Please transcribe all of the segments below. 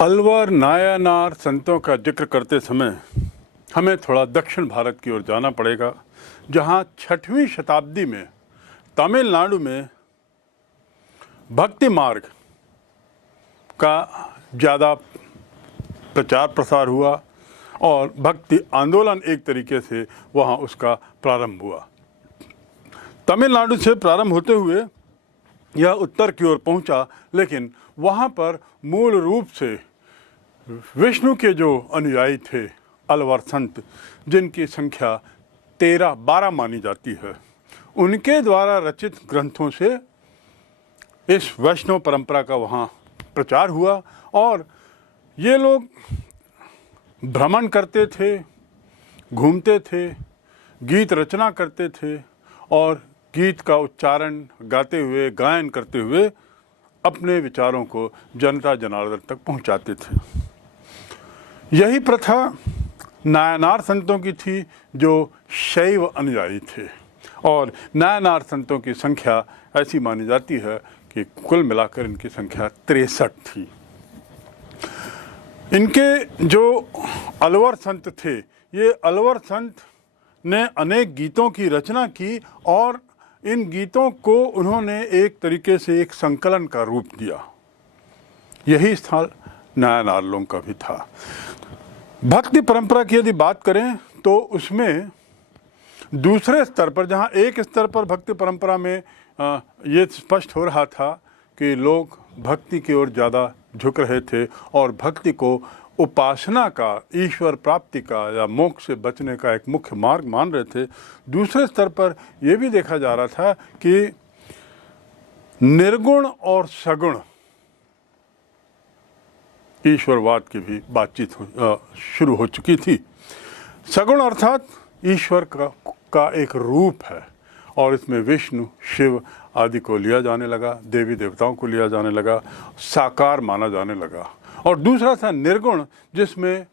अलवर नायानार संतों का जिक्र करते समय हमें थोड़ा दक्षिण भारत की ओर जाना पड़ेगा, जहाँ 6वीं शताब्दी में तमिलनाडु में भक्ति मार्ग का ज़्यादा प्रचार प्रसार हुआ और भक्ति आंदोलन एक तरीके से वहाँ उसका प्रारंभ हुआ। तमिलनाडु से प्रारंभ होते हुए यह उत्तर की ओर पहुँचा, लेकिन वहाँ पर मूल रूप से विष्णु के जो अनुयायी थे अलवर संत, जिनकी संख्या 13-12 मानी जाती है, उनके द्वारा रचित ग्रंथों से इस वैष्णव परंपरा का वहाँ प्रचार हुआ और ये लोग भ्रमण करते थे, घूमते थे, गीत रचना करते थे और गीत का उच्चारण गाते हुए, गायन करते हुए अपने विचारों को जनता जनार्दन तक पहुँचाते थे। यही प्रथा नायनार संतों की थी, जो शैव अनुयायी थे, और नायनार संतों की संख्या ऐसी मानी जाती है कि कुल मिलाकर इनकी संख्या 63 थी। इनके जो अलवर संत थे, ये अलवर संत ने अनेक गीतों की रचना की और इन गीतों को उन्होंने एक तरीके से एक संकलन का रूप दिया। यही स्थल नायनार लोगों का भी था। भक्ति परंपरा की यदि बात करें तो उसमें दूसरे स्तर पर, जहाँ एक स्तर पर भक्ति परंपरा में ये स्पष्ट हो रहा था कि लोग भक्ति की ओर ज़्यादा झुक रहे थे और भक्ति को उपासना का, ईश्वर प्राप्ति का या मोक्ष से बचने का एक मुख्य मार्ग मान रहे थे। दूसरे स्तर पर यह भी देखा जा रहा था कि निर्गुण और सगुण ईश्वरवाद की भी बातचीत शुरू हो चुकी थी। सगुण अर्थात ईश्वर का एक रूप है और इसमें विष्णु, शिव आदि को लिया जाने लगा, देवी देवताओं को लिया जाने लगा, साकार माना जाने लगा। और दूसरा था निर्गुण, जिसमें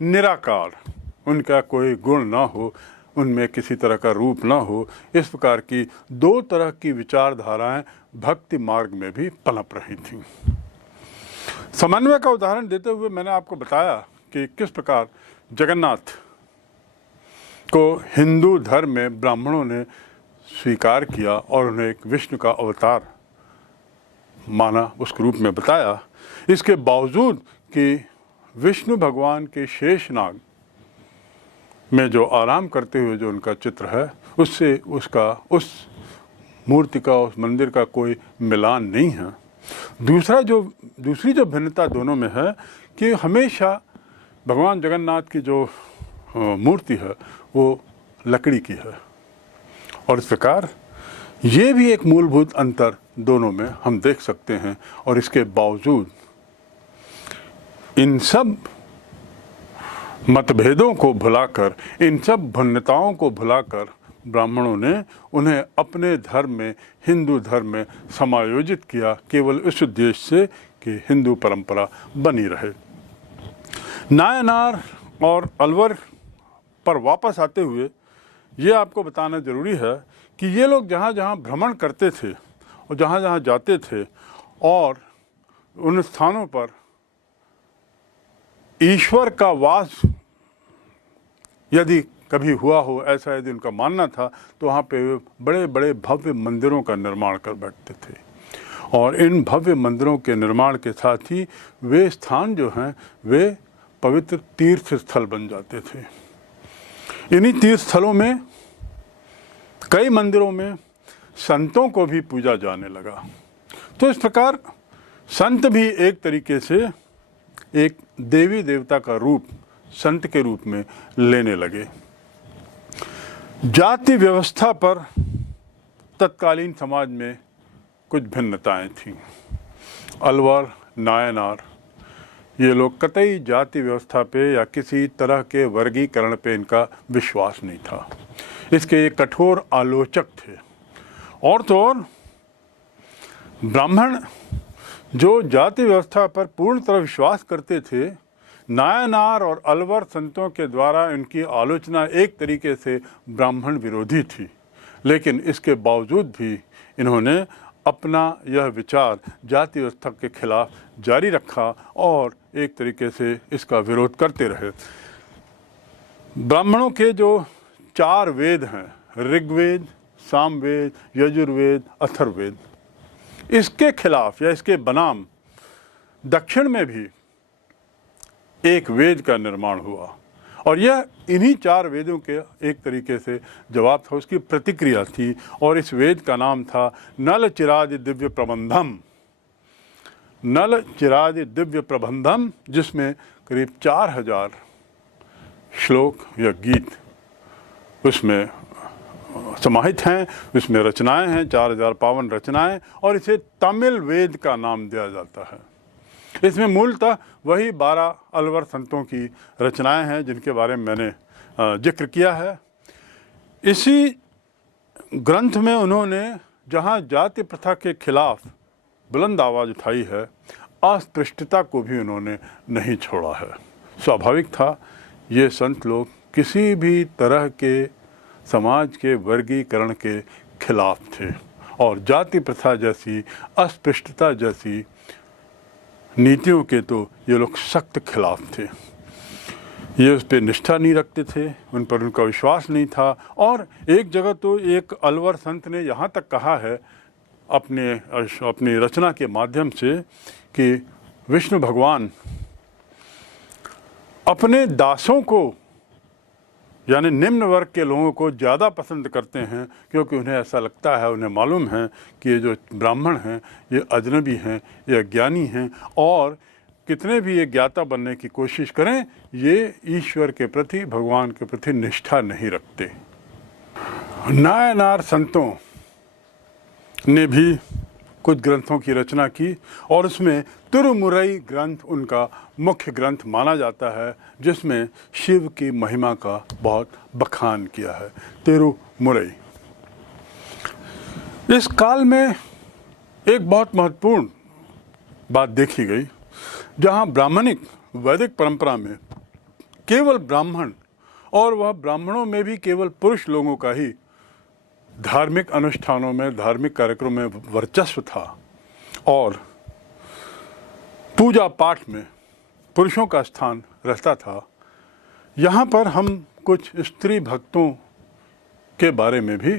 निराकार, उनका कोई गुण ना हो, उनमें किसी तरह का रूप ना हो। इस प्रकार की दो तरह की विचारधाराएं भक्ति मार्ग में भी पनप रही थीं। समन्वय का उदाहरण देते हुए मैंने आपको बताया कि किस प्रकार जगन्नाथ को हिंदू धर्म में ब्राह्मणों ने स्वीकार किया और उन्हें एक विष्णु का अवतार माना, उस रूप में बताया। इसके बावजूद कि विष्णु भगवान के शेषनाग में जो आराम करते हुए जो उनका चित्र है, उससे उस मूर्ति का, उस मंदिर का कोई मिलान नहीं है। दूसरी जो भिन्नता दोनों में है कि हमेशा भगवान जगन्नाथ की जो मूर्ति है वो लकड़ी की है, और इस प्रकार ये भी एक मूलभूत अंतर दोनों में हम देख सकते हैं। और इसके बावजूद इन सब मतभेदों को भुलाकर, इन सब भिन्नताओं को भुलाकर ब्राह्मणों ने उन्हें अपने धर्म में, हिंदू धर्म में समायोजित किया, केवल इस उद्देश्य से कि हिंदू परंपरा बनी रहे। नायनार और अलवर पर वापस आते हुए ये आपको बताना ज़रूरी है कि ये लोग जहाँ जहाँ भ्रमण करते थे और जहाँ जहाँ जाते थे और उन स्थानों पर ईश्वर का वास यदि कभी हुआ हो, ऐसा यदि उनका मानना था, तो वहाँ पे बड़े बड़े भव्य मंदिरों का निर्माण कर बैठते थे। और इन भव्य मंदिरों के निर्माण के साथ ही वे स्थान जो हैं वे पवित्र तीर्थ स्थल बन जाते थे। इन्हीं तीर्थ स्थलों में, कई मंदिरों में संतों को भी पूजा जाने लगा। तो इस प्रकार संत भी एक तरीके से एक देवी देवता का रूप संत के रूप में लेने लगे। जाति व्यवस्था पर तत्कालीन समाज में कुछ भिन्नताएं थीं। अलवर, नायनार, ये लोग कतई जाति व्यवस्था पे या किसी तरह के वर्गीकरण पे इनका विश्वास नहीं था। इसके ये कठोर आलोचक थे। और तो और ब्राह्मण जो जाति व्यवस्था पर पूर्ण तरह विश्वास करते थे, नायनार और अलवर संतों के द्वारा इनकी आलोचना एक तरीके से ब्राह्मण विरोधी थी। लेकिन इसके बावजूद भी इन्होंने अपना यह विचार जाति व्यवस्था के खिलाफ जारी रखा और एक तरीके से इसका विरोध करते रहे। ब्राह्मणों के जो 4 वेद हैं, ऋग्वेद, सामवेद, यजुर्वेद, अथर्ववेद, इसके खिलाफ या इसके बनाम दक्षिण में भी एक वेद का निर्माण हुआ और यह इन्हीं 4 वेदों के एक तरीके से जवाब था, उसकी प्रतिक्रिया थी। और इस वेद का नाम था नल चिरादि दिव्य प्रबंधम। नल चिरादि दिव्य प्रबंधम, जिसमें करीब 4000 श्लोक या गीत उसमें समाहित हैं, उसमें रचनाएं हैं, 4000 पावन रचनाएं, और इसे तमिल वेद का नाम दिया जाता है। इसमें मूलतः वही 12 अलवर संतों की रचनाएं हैं जिनके बारे में मैंने जिक्र किया है। इसी ग्रंथ में उन्होंने जहां जाति प्रथा के खिलाफ बुलंद आवाज़ उठाई है, अस्पृश्यता को भी उन्होंने नहीं छोड़ा है। स्वाभाविक था, ये संत लोग किसी भी तरह के समाज के वर्गीकरण के खिलाफ थे और जाति प्रथा जैसी, अस्पृश्यता जैसी नीतियों के तो ये लोग सख्त खिलाफ थे। ये उस पर निष्ठा नहीं रखते थे, उन पर उनका विश्वास नहीं था। और एक जगह तो एक अलवर संत ने यहाँ तक कहा है अपनी रचना के माध्यम से कि विष्णु भगवान अपने दासों को यानी निम्न वर्ग के लोगों को ज़्यादा पसंद करते हैं, क्योंकि उन्हें ऐसा लगता है, उन्हें मालूम है कि ये जो ब्राह्मण हैं ये अजनबी हैं, ये अज्ञानी हैं और कितने भी ये ज्ञाता बनने की कोशिश करें, ये ईश्वर के प्रति, भगवान के प्रति निष्ठा नहीं रखते। नायनार संतों ने भी कुछ ग्रंथों की रचना की और उसमें तिरुमुरई ग्रंथ उनका मुख्य ग्रंथ माना जाता है, जिसमें शिव की महिमा का बहुत बखान किया है। तिरुमुरई। इस काल में एक बहुत महत्वपूर्ण बात देखी गई, जहां ब्राह्मणिक वैदिक परंपरा में केवल ब्राह्मण, और वह ब्राह्मणों में भी केवल पुरुष लोगों का ही धार्मिक अनुष्ठानों में, धार्मिक कार्यक्रमों में वर्चस्व था और पूजा पाठ में पुरुषों का स्थान रहता था। यहाँ पर हम कुछ स्त्री भक्तों के बारे में भी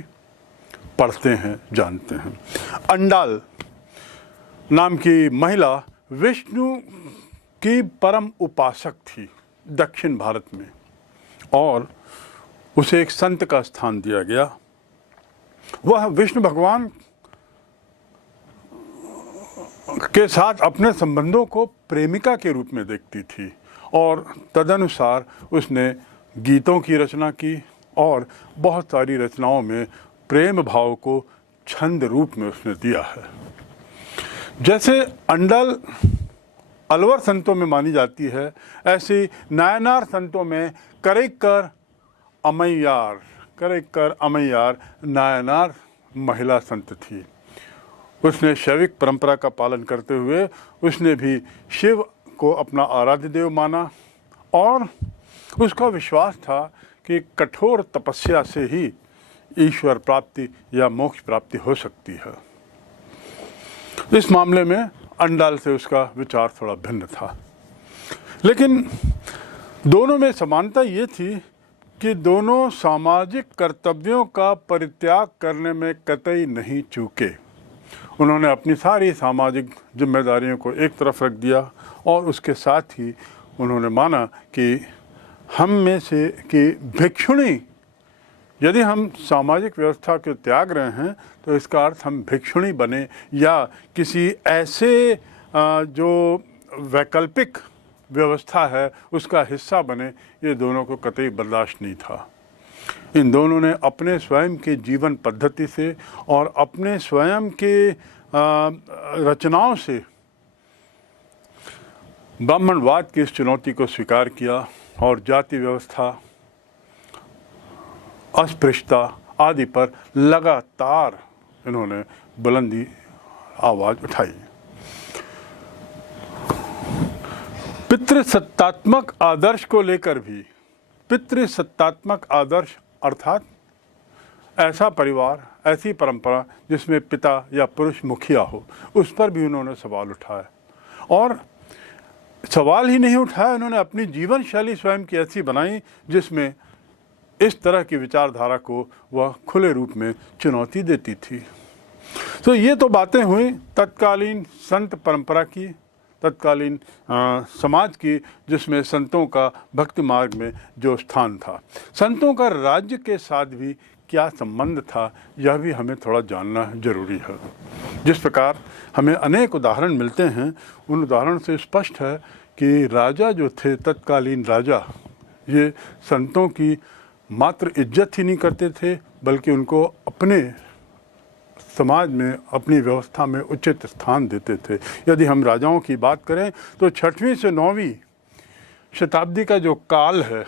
पढ़ते हैं, जानते हैं। अंडाल नाम की महिला विष्णु की परम उपासक थी दक्षिण भारत में और उसे एक संत का स्थान दिया गया। वह विष्णु भगवान के साथ अपने संबंधों को प्रेमिका के रूप में देखती थी और तदनुसार उसने गीतों की रचना की और बहुत सारी रचनाओं में प्रेम भाव को छंद रूप में उसने दिया है। जैसे अंडल अलवर संतों में मानी जाती है, ऐसी नायनार संतों में करेक्कर अमैयार नायनार महिला संत थी। उसने शैविक परंपरा का पालन करते हुए उसने भी शिव को अपना आराध्य देव माना और उसका विश्वास था कि कठोर तपस्या से ही ईश्वर प्राप्ति या मोक्ष प्राप्ति हो सकती है। इस मामले में अंडाल से उसका विचार थोड़ा भिन्न था, लेकिन दोनों में समानता ये थी कि दोनों सामाजिक कर्तव्यों का परित्याग करने में कतई नहीं चूके। उन्होंने अपनी सारी सामाजिक जिम्मेदारियों को एक तरफ रख दिया और उसके साथ ही उन्होंने माना कि हम में से कि भिक्षुणी, यदि हम सामाजिक व्यवस्था को त्याग रहे हैं तो इसका अर्थ हम भिक्षुणी बने या किसी ऐसे जो वैकल्पिक व्यवस्था है उसका हिस्सा बने, ये दोनों को कतई बर्दाश्त नहीं था। इन दोनों ने अपने स्वयं के जीवन पद्धति से और अपने स्वयं के रचनाओं से ब्राह्मणवाद की इस चुनौती को स्वीकार किया और जाति व्यवस्था, अस्पृश्यता आदि पर लगातार इन्होंने बुलंदी आवाज़ उठाई। पितृसत्तात्मक आदर्श को लेकर भी, पितृसत्तात्मक आदर्श अर्थात ऐसा परिवार, ऐसी परंपरा जिसमें पिता या पुरुष मुखिया हो, उस पर भी उन्होंने सवाल उठाया। और सवाल ही नहीं उठाया, उन्होंने अपनी जीवन शैली स्वयं की ऐसी बनाई जिसमें इस तरह की विचारधारा को वह खुले रूप में चुनौती देती थी। तो ये तो बातें हुई तत्कालीन संत परंपरा की, तत्कालीन समाज की, जिसमें संतों का भक्ति मार्ग में जो स्थान था। संतों का राज्य के साथ भी क्या संबंध था, यह भी हमें थोड़ा जानना जरूरी है। जिस प्रकार हमें अनेक उदाहरण मिलते हैं, उन उदाहरण से स्पष्ट है कि राजा जो थे, तत्कालीन राजा, ये संतों की मात्र इज्जत ही नहीं करते थे, बल्कि उनको अपने समाज में, अपनी व्यवस्था में उचित स्थान देते थे। यदि हम राजाओं की बात करें तो 6वीं से 9वीं शताब्दी का जो काल है,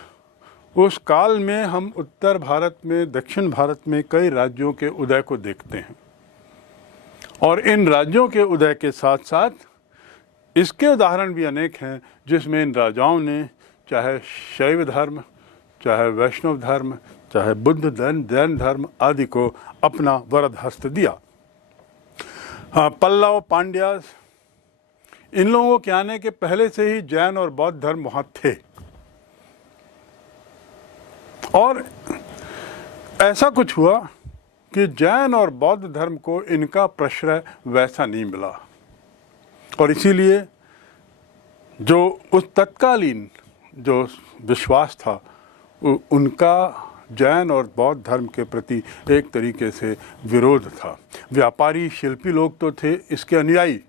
उस काल में हम उत्तर भारत में, दक्षिण भारत में कई राज्यों के उदय को देखते हैं। और इन राज्यों के उदय के साथ साथ इसके उदाहरण भी अनेक हैं, जिसमें इन राजाओं ने चाहे शैव धर्म, चाहे वैष्णव धर्म, चाहे बुद्ध धर्म, जैन धर्म आदि को अपना वरद हस्त दिया। पल्लव, पांड्यास, इन लोगों के आने के पहले से ही जैन और बौद्ध धर्म वहाँ थे। और ऐसा कुछ हुआ कि जैन और बौद्ध धर्म को इनका प्रश्रय वैसा नहीं मिला, और इसीलिए जो उस तत्कालीन जो विश्वास था, उनका जैन और बौद्ध धर्म के प्रति एक तरीके से विरोध था। व्यापारी, शिल्पी लोग तो थे इसके अनुयायी,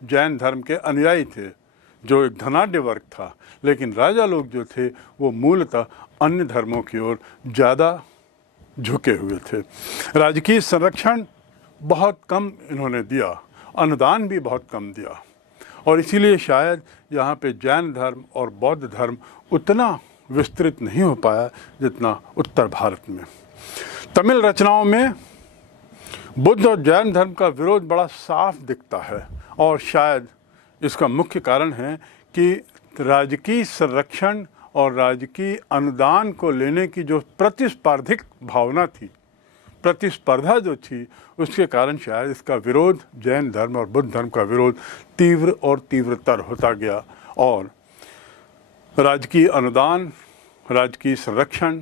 जैन धर्म के अनुयायी थे, जो एक धनाढ्य वर्ग था, लेकिन राजा लोग जो थे वो मूलतः अन्य धर्मों की ओर ज़्यादा झुके हुए थे। राजकीय संरक्षण बहुत कम इन्होंने दिया, अनुदान भी बहुत कम दिया, और इसीलिए शायद यहाँ पे जैन धर्म और बौद्ध धर्म उतना विस्तृत नहीं हो पाया जितना उत्तर भारत में। तमिल रचनाओं में बुद्ध और जैन धर्म का विरोध बड़ा साफ दिखता है, और शायद इसका मुख्य कारण है कि राजकीय संरक्षण और राजकीय अनुदान को लेने की जो प्रतिस्पर्धिक भावना थी, प्रतिस्पर्धा जो थी, उसके कारण शायद इसका विरोध, जैन धर्म और बुद्ध धर्म का विरोध तीव्र और तीव्रतर होता गया, और राजकीय अनुदान, राजकीय संरक्षण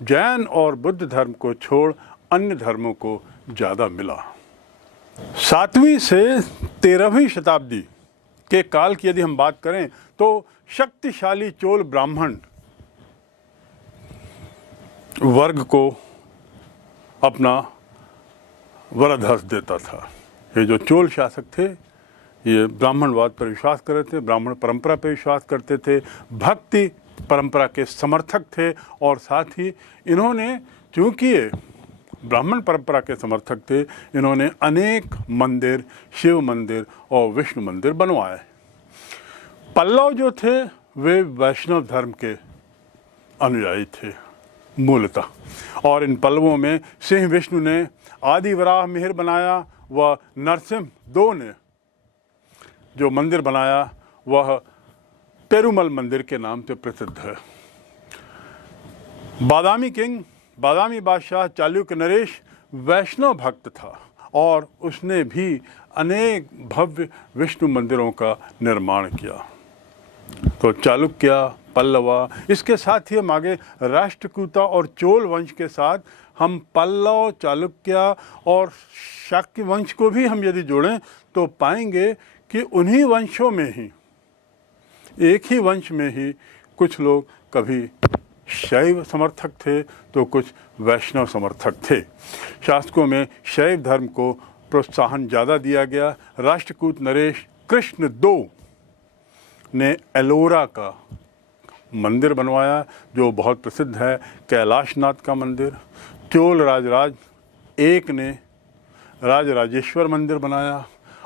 जैन और बुद्ध धर्म को छोड़ अन्य धर्मों को ज़्यादा मिला। 7वीं से 13वीं शताब्दी के काल की यदि हम बात करें तो शक्तिशाली चोल ब्राह्मण वर्ग को अपना वरद हस्त देता था। ये जो चोल शासक थे, ये ब्राह्मणवाद पर विश्वास करते थे, ब्राह्मण परंपरा पर विश्वास करते थे, भक्ति परंपरा के समर्थक थे, और साथ ही इन्होंने, चूँकि ये ब्राह्मण परंपरा के समर्थक थे, इन्होंने अनेक मंदिर, शिव मंदिर और विष्णु मंदिर बनवाए। पल्लव जो थे वे वैष्णव धर्म के अनुयायी थे मूलतः, और इन पल्लवों में सिंह विष्णु ने आदि वराह मिहिर बनाया, व नरसिंह दो ने जो मंदिर बनाया वह पेरुमल मंदिर के नाम से प्रसिद्ध है। बादामी किंग, बादामी बादशाह चालुक्य नरेश वैष्णव भक्त था, और उसने भी अनेक भव्य विष्णु मंदिरों का निर्माण किया। तो चालुक्य, पल्लवा, इसके साथ ही हम आगे राष्ट्रकूटा और चोल वंश के साथ हम पल्लव, चालुक्य और शाक्य वंश को भी हम यदि जोड़ें तो पाएंगे कि उन्हीं वंशों में ही, एक ही वंश में ही कुछ लोग कभी शैव समर्थक थे तो कुछ वैष्णव समर्थक थे। शासकों में शैव धर्म को प्रोत्साहन ज़्यादा दिया गया। राष्ट्रकूट नरेश कृष्ण II ने एलोरा का मंदिर बनवाया जो बहुत प्रसिद्ध है, कैलाशनाथ का मंदिर। चोल राजराज I ने राजराजेश्वर मंदिर बनाया,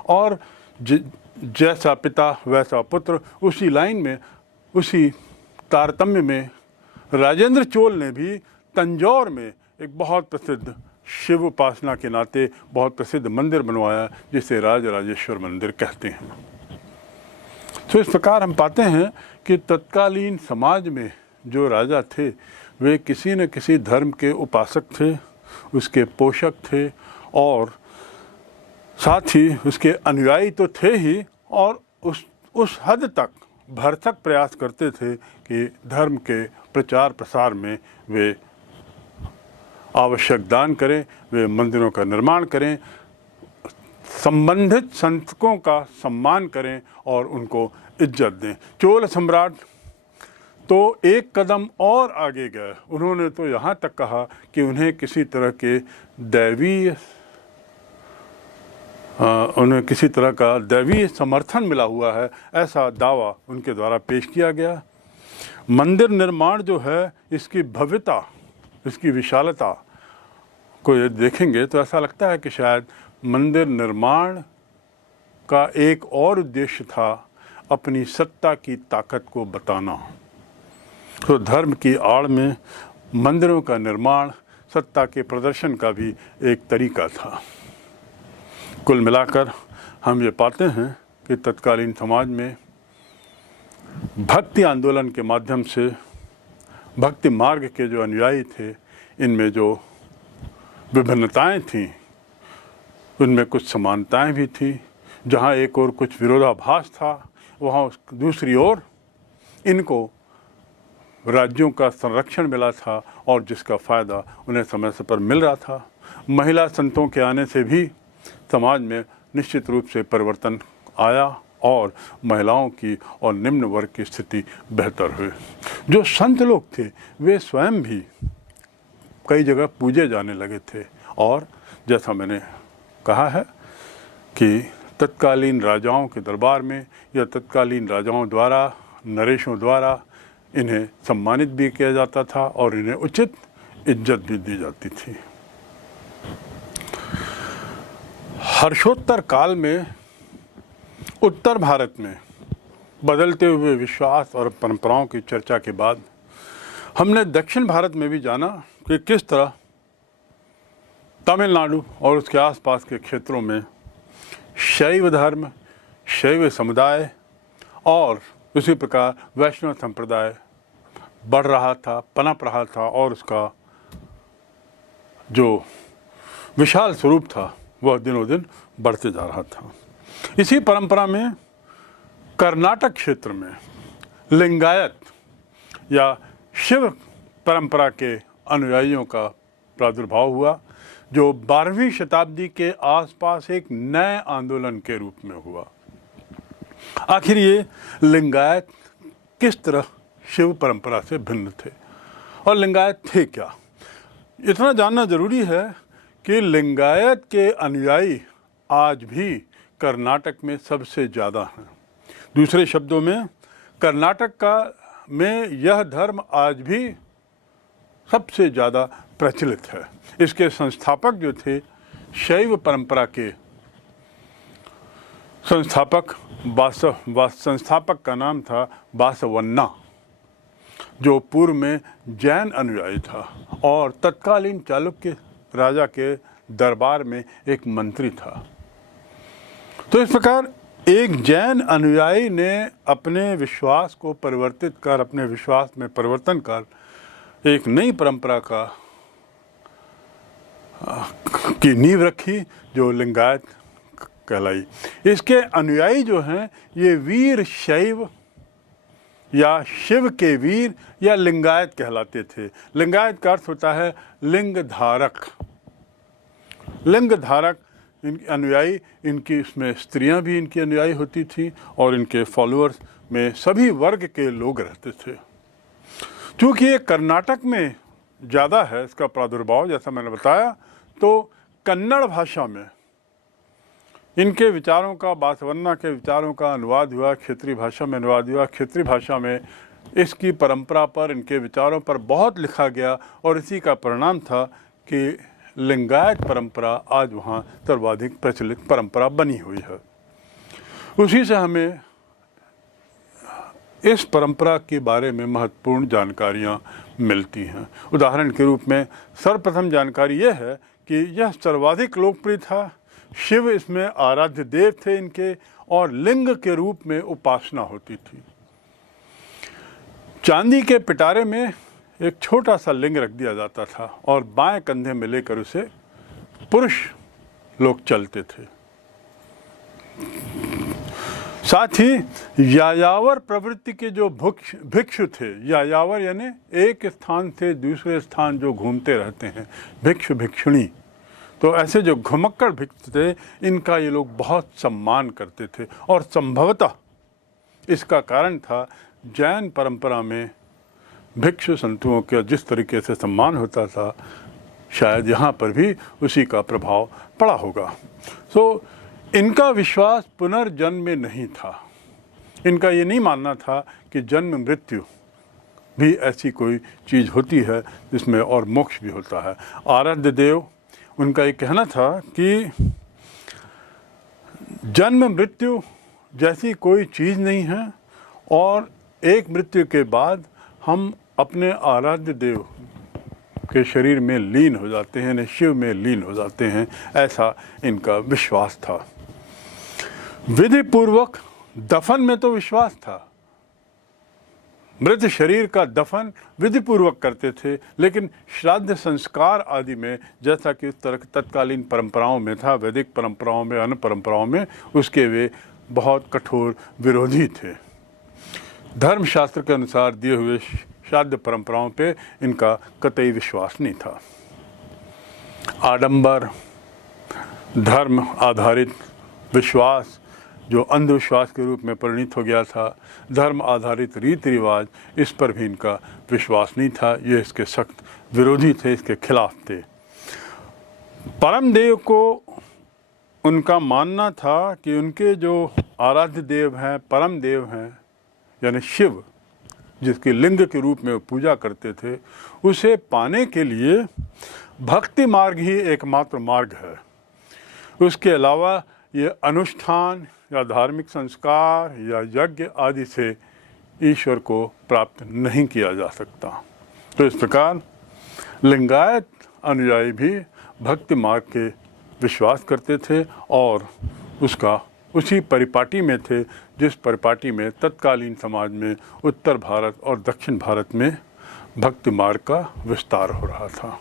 और जैसा पिता वैसा पुत्र, उसी लाइन में, उसी तारतम्य में राजेंद्र चोल ने भी तंजौर में एक बहुत प्रसिद्ध शिव उपासना के नाते बहुत प्रसिद्ध मंदिर बनवाया, जिसे राजराजेश्वर मंदिर कहते हैं। तो इस प्रकार हम पाते हैं कि तत्कालीन समाज में जो राजा थे वे किसी न किसी धर्म के उपासक थे, उसके पोषक थे और साथ ही उसके अनुयायी तो थे ही, और उस हद तक भरसक प्रयास करते थे कि धर्म के प्रचार प्रसार में वे आवश्यक दान करें, वे मंदिरों का निर्माण करें, संबंधित संतों का सम्मान करें और उनको इज्जत दें। चोल सम्राट तो एक कदम और आगे गए। उन्होंने तो यहाँ तक कहा कि उन्हें किसी तरह का दैवीय समर्थन मिला हुआ है, ऐसा दावा उनके द्वारा पेश किया गया। मंदिर निर्माण जो है, इसकी भव्यता, इसकी विशालता को ये देखेंगे तो ऐसा लगता है कि शायद मंदिर निर्माण का एक और उद्देश्य था अपनी सत्ता की ताकत को बताना। तो धर्म की आड़ में मंदिरों का निर्माण सत्ता के प्रदर्शन का भी एक तरीका था। कुल मिलाकर हम ये पाते हैं कि तत्कालीन समाज में भक्ति आंदोलन के माध्यम से भक्ति मार्ग के जो अनुयायी थे, इनमें जो विभिन्नताएं थीं, उनमें कुछ समानताएं भी थीं। जहां एक और कुछ विरोधाभास था, वहां दूसरी ओर इनको राज्यों का संरक्षण मिला था और जिसका फ़ायदा उन्हें समय से पर मिल रहा था। महिला संतों के आने से भी समाज में निश्चित रूप से परिवर्तन आया और महिलाओं की और निम्न वर्ग की स्थिति बेहतर हुई। जो संत लोग थे वे स्वयं भी कई जगह पूजे जाने लगे थे, और जैसा मैंने कहा है कि तत्कालीन राजाओं के दरबार में या तत्कालीन राजाओं द्वारा, नरेशों द्वारा इन्हें सम्मानित भी किया जाता था और इन्हें उचित इज्जत भी दी जाती थी। हर्षोत्तर काल में उत्तर भारत में बदलते हुए विश्वास और परंपराओं की चर्चा के बाद हमने दक्षिण भारत में भी जाना कि किस तरह तमिलनाडु और उसके आसपास के क्षेत्रों में शैव धर्म, शैव समुदाय और उसी प्रकार वैष्णव संप्रदाय बढ़ रहा था, पनप रहा था, और उसका जो विशाल स्वरूप था वह दिनों दिन बढ़ते जा रहा था। इसी परंपरा में कर्नाटक क्षेत्र में लिंगायत या शिव परंपरा के अनुयायियों का प्रादुर्भाव हुआ, जो 12वीं शताब्दी के आसपास एक नए आंदोलन के रूप में हुआ। आखिर ये लिंगायत किस तरह शिव परंपरा से भिन्न थे और लिंगायत थे क्या? इतना जानना जरूरी है कि लिंगायत के अनुयायी आज भी कर्नाटक में सबसे ज़्यादा हैं। दूसरे शब्दों में, कर्नाटक में यह धर्म आज भी सबसे ज़्यादा प्रचलित है। इसके संस्थापक जो थे, शैव परंपरा के संस्थापक का नाम था बासवन्ना, जो पूर्व में जैन अनुयायी था और तत्कालीन चालुक्य राजा के दरबार में एक मंत्री था। तो इस प्रकार एक जैन अनुयायी ने अपने विश्वास को परिवर्तित कर, अपने विश्वास में परिवर्तन कर एक नई परंपरा की नींव रखी, जो लिंगायत कहलाई। इसके अनुयायी जो हैं ये वीर शैव या शिव के वीर या लिंगायत कहलाते थे। लिंगायत का अर्थ होता है लिंग धारक। लिंग धारक इनके अनुयायी, इनकी इसमें स्त्रियां भी इनकी अनुयायी होती थी और इनके फॉलोअर्स में सभी वर्ग के लोग रहते थे। क्योंकि ये कर्नाटक में ज़्यादा है इसका प्रादुर्भाव, जैसा मैंने बताया, तो कन्नड़ भाषा में इनके विचारों का, बासवन्ना के विचारों का अनुवाद हुआ, क्षेत्रीय भाषा में अनुवाद हुआ। क्षेत्रीय भाषा में इसकी परंपरा पर, इनके विचारों पर बहुत लिखा गया और इसी का परिणाम था कि लिंगायत परंपरा आज वहाँ सर्वाधिक प्रचलित परंपरा बनी हुई है। उसी से हमें इस परंपरा के बारे में महत्वपूर्ण जानकारियाँ मिलती हैं। उदाहरण के रूप में सर्वप्रथम जानकारी यह है कि यह सर्वाधिक लोकप्रिय था। शिव इसमें आराध्य देव थे इनके, और लिंग के रूप में उपासना होती थी। चांदी के पिटारे में एक छोटा सा लिंग रख दिया जाता था और बाएं कंधे में लेकर उसे पुरुष लोग चलते थे। साथ ही यायावर प्रवृत्ति के जो भिक्षु थे, यायावर यानी एक स्थान से दूसरे स्थान जो घूमते रहते हैं, भिक्षु भिक्षुणी, तो ऐसे जो घुमक्कड़ भिक्षु थे इनका ये लोग बहुत सम्मान करते थे। और संभवतः इसका कारण था जैन परंपरा में भिक्षु संतों का जिस तरीके से सम्मान होता था, शायद यहाँ पर भी उसी का प्रभाव पड़ा होगा। तो इनका विश्वास पुनर्जन्म में नहीं था। इनका ये नहीं मानना था कि जन्म मृत्यु भी ऐसी कोई चीज़ होती है जिसमें और मोक्ष भी होता है। आराध्य देव, उनका ये कहना था कि जन्म मृत्यु जैसी कोई चीज़ नहीं है और एक मृत्यु के बाद हम अपने आराध्य देव के शरीर में लीन हो जाते हैं, शिव में लीन हो जाते हैं, ऐसा इनका विश्वास था। विधि पूर्वक दफन में तो विश्वास था, मृत शरीर का दफन विधि पूर्वक करते थे, लेकिन श्राद्ध संस्कार आदि में, जैसा कि उस तरह तत्कालीन परंपराओं में था, वैदिक परंपराओं में, अन्य परंपराओं में, उसके वे बहुत कठोर विरोधी थे। धर्मशास्त्र के अनुसार दिए हुए श्राद्ध परंपराओं पे इनका कतई विश्वास नहीं था। आडंबर, धर्म आधारित विश्वास जो अंधविश्वास के रूप में परिणित हो गया था, धर्म आधारित रीति रिवाज, इस पर भी इनका विश्वास नहीं था। ये इसके सख्त विरोधी थे, इसके खिलाफ थे। परम देव को उनका मानना था कि उनके जो आराध्य देव हैं, परम देव हैं, यानी शिव, जिसके लिंग के रूप में वो पूजा करते थे, उसे पाने के लिए भक्ति मार्ग ही एकमात्र मार्ग है। उसके अलावा ये अनुष्ठान या धार्मिक संस्कार या यज्ञ आदि से ईश्वर को प्राप्त नहीं किया जा सकता। तो इस प्रकार लिंगायत अनुयायी भी भक्ति मार्ग के विश्वास करते थे और उसका उसी परिपाटी में थे जिस परिपाटी में तत्कालीन समाज में उत्तर भारत और दक्षिण भारत में भक्ति मार्ग का विस्तार हो रहा था।